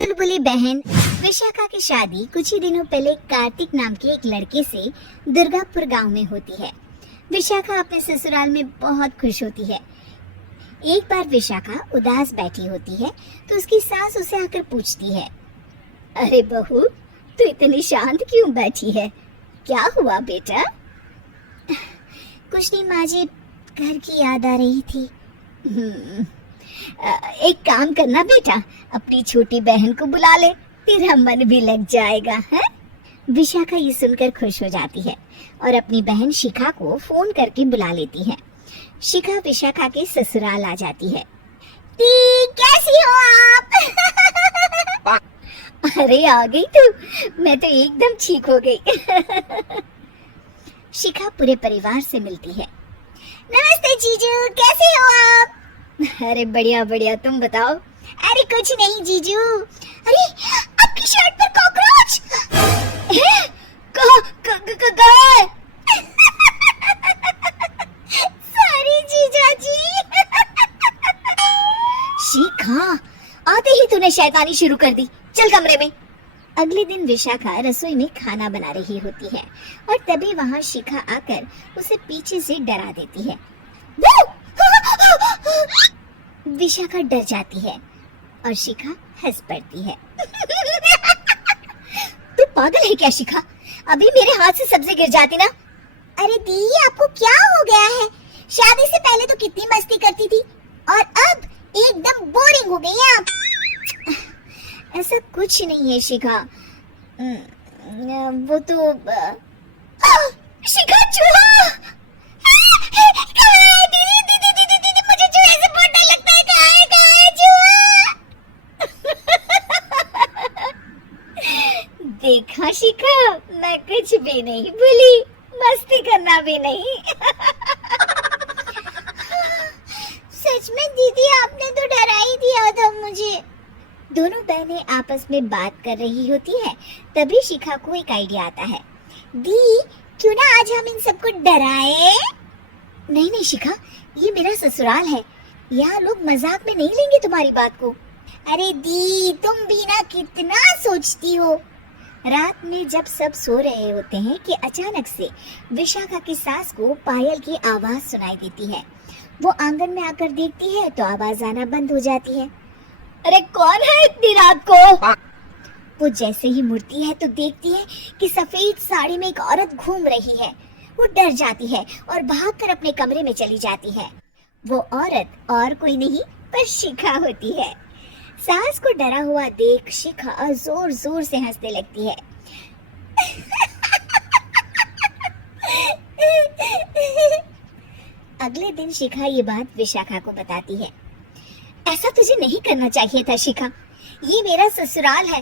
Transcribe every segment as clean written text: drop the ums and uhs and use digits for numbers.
बुलबुली बहन विशाखा की शादी कुछ ही दिनों पहले कार्तिक नाम के एक लड़के से दुर्गापुर गांव में होती है। विशाखा अपने ससुराल में बहुत खुश होती है। एक बार विशाखा उदास बैठी होती है तो उसकी सास उसे आकर पूछती है, अरे बहू, तू इतनी शांत क्यों बैठी है? क्या हुआ बेटा? कुछ नहीं माँ जी, घर की याद आ रही थी। एक काम करना बेटा, अपनी छोटी बहन को बुला ले, तेरा मन भी लग जाएगा है। विशाखा ये सुनकर खुश हो जाती है और अपनी बहन शिखा को फोन करके बुला लेती है। शिखा विशाखा के ससुराल आ जाती है। कैसी हो आप? अरे आ गई तू, मैं तो एकदम ठीक हो गई। शिखा पूरे परिवार से मिलती है। नमस्ते जीजू, कैसे हो आप? अरे बढ़िया बढ़िया, तुम बताओ। अरे कुछ नहीं जीजू। अरे आपकी शर्ट पर कॉकरोच है। सॉरी जीजा जी। शिखा, आते ही तूने शैतानी शुरू कर दी, चल कमरे में। अगले दिन विशाखा रसोई में खाना बना रही होती है और तभी वहाँ शिखा आकर उसे पीछे से डरा देती है। विशाखा डर जाती है और शिखा हंस पड़ती है। तू पागल है क्या शिखा? अभी मेरे हाथ से सब्जी गिर जाती ना। अरे दी, आपको क्या हो गया है? शादी से पहले तो कितनी मस्ती करती थी और अब एकदम बोरिंग हो गई हैं आप। ऐसा कुछ नहीं है शिखा, वो तो शिखा, चूहा! मुझे चूहे से बहुत डर लगता है। कहाँ है चूहा? देखा शिखा, मैं कुछ भी नहीं भूली, मस्ती करना भी नहीं। सच में दीदी, आपने तो डरा ही दिया था मुझे। दोनों बहनें आपस में बात कर रही होती है। तभी शिखा को एक आइडिया आता है। दी, क्यों ना आज हम इन सबको डराए? नहीं नहीं शिखा, ये मेरा ससुराल है, यहाँ लोग मजाक में नहीं लेंगे तुम्हारी बात को। अरे दी, तुम भी ना कितना सोचती हो। रात में जब सब सो रहे होते हैं कि अचानक से विशाखा की सास को पायल की आवाज सुनाई देती है। वो आंगन में आकर देखती है तो आवाज आना बंद हो जाती है। अरे कौन है इतनी रात को? वो जैसे ही मुड़ती है तो देखती है कि सफेद साड़ी में एक औरत घूम रही है। वो डर जाती है और भागकर अपने कमरे में चली जाती है। वो औरत और कोई नहीं पर शिखा होती है। सास को डरा हुआ देख शिखा जोर जोर से हंसने लगती है। अगले दिन शिखा ये बात विशाखा को बताती है। ऐसा तुझे नहीं करना चाहिए था शिखा, ये मेरा ससुराल है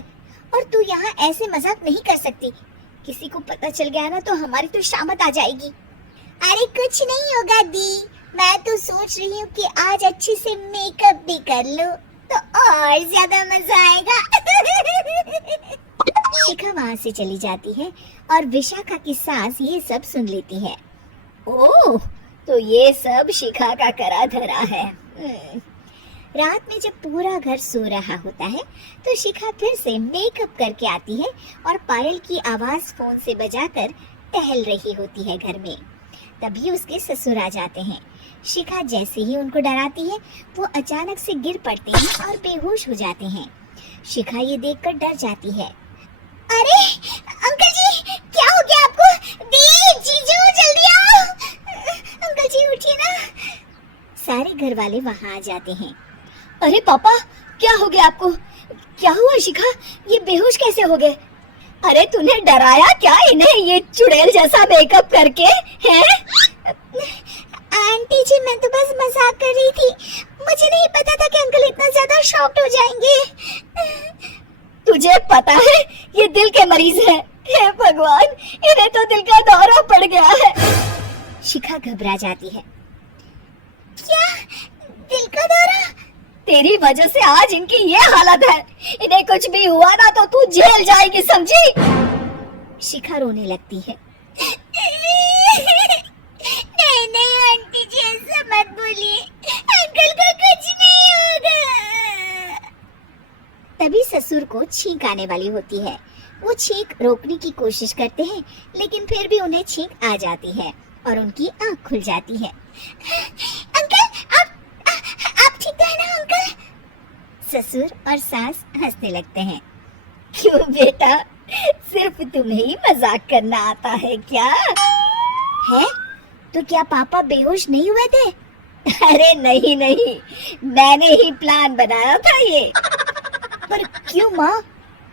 और तू यहाँ ऐसे मजाक नहीं कर सकती। किसी को पता चल गया ना तो हमारी तो शामत आ जाएगी। अरे कुछ नहीं होगा दी, मैं तो सोच रही हूँ कि आज अच्छे से मेकअप भी कर लो तो और ज्यादा मजा आएगा। शिखा वहाँ से चली जाती है और विशाखा की सास ये सब सुन लेती है। ओह, तो ये सब शिखा का करा धरा है। रात में जब पूरा घर सो रहा होता है तो शिखा फिर से मेकअप करके आती है और पायल की आवाज फोन से बजाकर टहल रही होती है घर में। तभी उसके ससुर आ जाते हैं। शिखा जैसे ही उनको डराती है वो अचानक से गिर पड़ते हैं और बेहोश हो जाते हैं। शिखा ये देखकर डर जाती है। अरे अंकल जी, क्या हो गया आपको? दी, जीजू, जल्दी आओ। अंकल जी उठिए ना। सारे घर वाले वहाँ आ जाते हैं। अरे पापा, क्या हो गया आपको? क्या हुआ शिखा, ये बेहोश कैसे हो गए? अरे तूने डराया क्या इन्हें ये चुड़ैल जैसा मेकअप करके हैं? आंटी जी, मैं तो बस मजाक कर रही थी, मुझे नहीं पता था कि अंकल इतना ज्यादा शॉक्ड हो जाएंगे। तुझे पता है ये दिल के मरीज हैं। हे भगवान, इन्हें तो दिल का दौरा पड़ गया है। शिखा घबरा जाती है। क्या दिल का दौरा? तेरी वजह से आज इनकी ये हालत है। इन्हें कुछ भी हुआ ना तो तू जेल जाएगी, समझी? शिखा रोने लगती है। नहीं नहीं आंटी जी, ऐसा मत बोलिए, अंकल को कुछ नहीं को छींक आने वाली होती है। वो छींक रोकने की कोशिश करते हैं, लेकिन फिर भी उन्हें छींक आ जाती है और उनकी आंख खुल जाती है। अंकल, आप ठीक है ना अंकल? ससुर और सास हंसने लगते हैं। क्यों बेटा, सिर्फ तुम्हें ही मजाक करना आता है क्या? है? तो क्या पापा बेहोश नहीं हुए थे? अरे नहीं नहीं, मैंने ही प्लान बनाया था ये। पर क्यों माँ?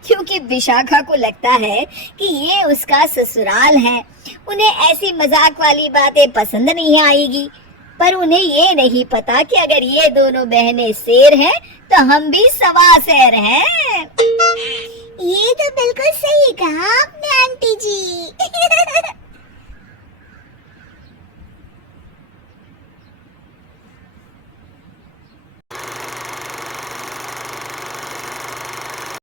क्योंकि विशाखा को लगता है कि ये उसका ससुराल है, उन्हें ऐसी मजाक वाली बातें पसंद नहीं आएगी। पर उन्हें ये नहीं पता कि अगर ये दोनों बहनें शेर हैं तो हम भी सवा शेर हैं। ये तो बिल्कुल सही कहा आपने आंटी जी।